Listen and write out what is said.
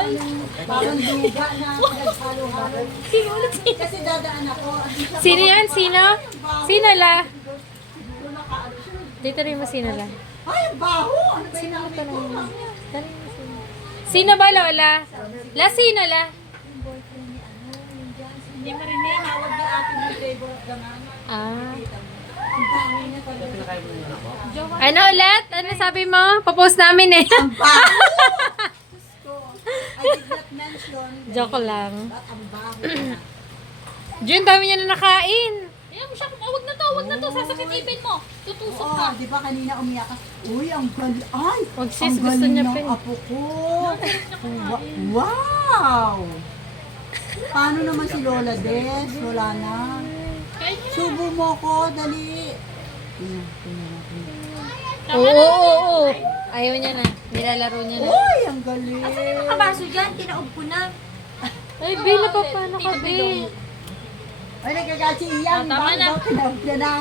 Ay, Parang duga na naghalo-halo. sino ulit sino? Kasi dadaan ako. Sino yan? Sino? Sino la? Dito rin mo sino la. Ay, ang baho! Ano ba yung namin ko? Sino ba, Lola? La, sino la? Hindi marinig. Hawag yung ating flavor of the man. Ah. Ang baho niya talaga. Ano ulit? Ano sabi mo? Papost namin eh. Ang baho! Diyos ko. I did not mention. Joke lang. At ang baho niya. Jun, dami niya na nakain. Ayan mo siya, wag na to, sasakit ipin mo. Tutusok Oo, ka. di ba kanina umiyak ka? Uy, ang galing. Ay, Wag sis, ang gusto galing niya ng pa eh. apo ko. Wow! Paano naman si Lola Des? Wala na. Subo mo ko, dali. Oo, oo, oo. Ayaw niya na. Nilalaro niya na. Uy, ang galing. Nakabaso dyan, tinaob ko na. Ay, Bella, pa paano ka, Be? Ay, nagkagachi iyan. Tama Bakit na. daw tinawag niya na?